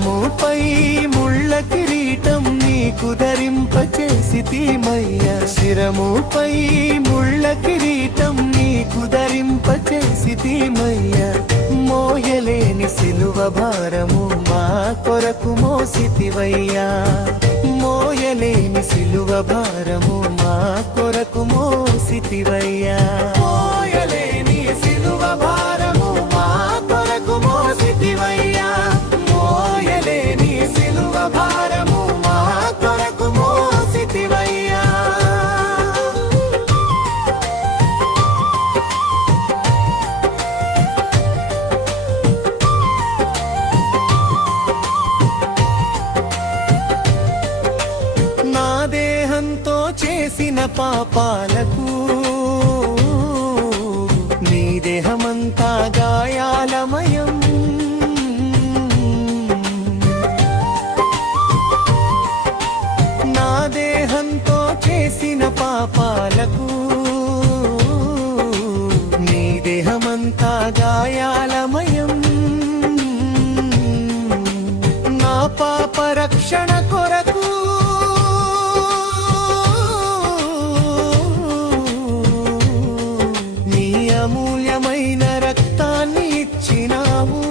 శిరముపై ముళ్ళ కిరీటం నీకు ధరింపచేసితిమయ్యా శిరముపై ముళ్ళ కిరీటం నీకు ధరింపచేసితిమయ్యా మోయలేని సిలువ భారము మా కొరకు మోసితివయ్యా మోయలేని సిలువ భారము మా కొరకు మోసితివయ్యా మోయలేని సిలువ భారము మా కొరకు మోసితివయ్యా మోయలేని సిలువ భారము మా కొరకు మోసితివయ్యా నా దేహంతో చేసిన పాపాలకు నీ దేహమంతా గాయాలమయం నా దేహంతో చేసిన పాపాలకు నీ దేహమంతా గాయాలమయం నా పాప రక్షణ కొరకు అమూల్యమైన రక్తాన్ని ఇచ్చినావు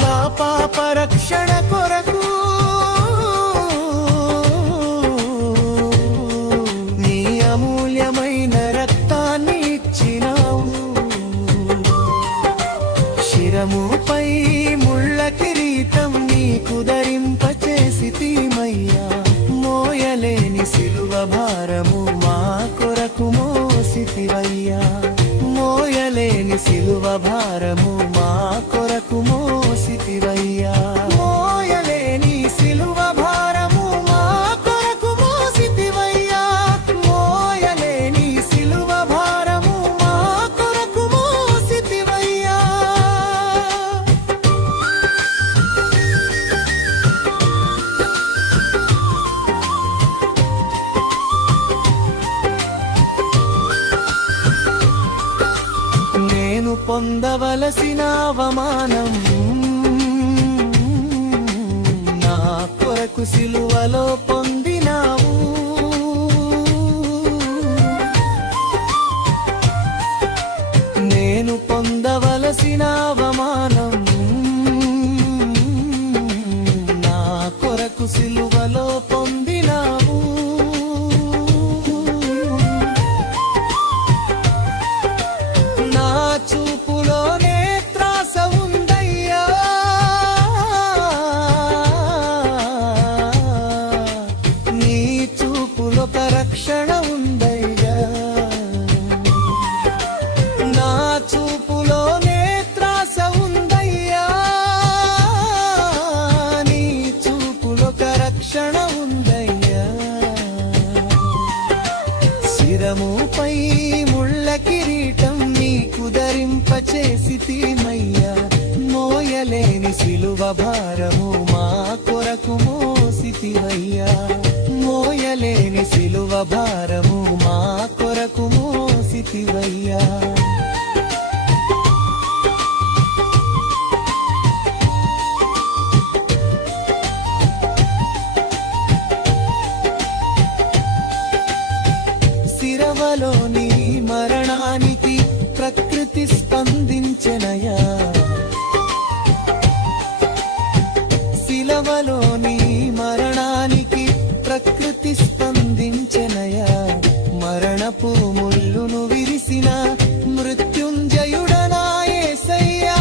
నా పాప రక్షణ కొరకు నీ అమూల్యమైన రక్తాన్ని ఇచ్చినావు శిరముపై ముళ్ళ కిరీటం నీకు ధరింపచేసితిమయ్యా మోయలేని సిలువ భారము మా కొరకు మోసితివయ్యా మోయలేని సిలువ భారము మా కొరకు మోసితివయ్యా మోయలేని సిలువ భారము మా కొరకు మోసితివయ్యా మోయలేని సిలువ భారము మా కొరకు మోసితివయ్యా నేను పొందవలసిన అవమానం నా కొరకు సిలువలో పొందినావు నేను పొందవలసిన అవమానం నా కొరకు సిలువలో పొందినావు చూపులోనే త్రాస ఉందయ్యా నీ చూపులో రక్షణ ఉందయ్యా నా చూపులోనే త్రాస ఉందయ్యా నీ చూపులో రక్షణ ఉందయ్యా శిరముపై ముళ్ళ కిరీటం నీకు ధరింపచేసితిమయ్యా మోయలేని సిలువ భారము మా కొరకు మోసితివయ్యా మోయలేని సిలువ భారము మా కొరకు మోసితివయ్యా శిరవలోని మరణానికి ప్రకృతి స్పందించెనయా శిలవలోని మరణానికి ప్రకృతి స్పందించెనయా మరణపు ముళ్ళును విరిసిన మృత్యుంజయుడనా యేసయ్యా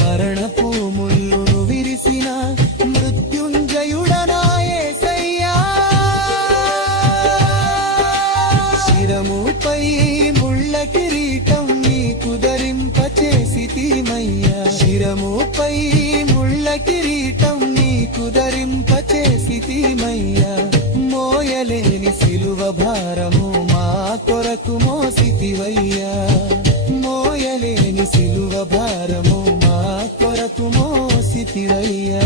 మరణపు ముళ్ళును విరిసిన మృత్యుంజయుడనా యేసయ్యా శిరముపై ముళ్ళ కిరీటం నీకు ధరింపచేసితిమయ్యా శిరముపై ముళ్ళ కిరీటం నీకు ధరింపచేసితిమయ్యా మోయలేని సిలువ భారము మా కొరకు మోసితివయ్యా మోయలేని సిలువ భారము మా కొరకు మోసితివయ్యా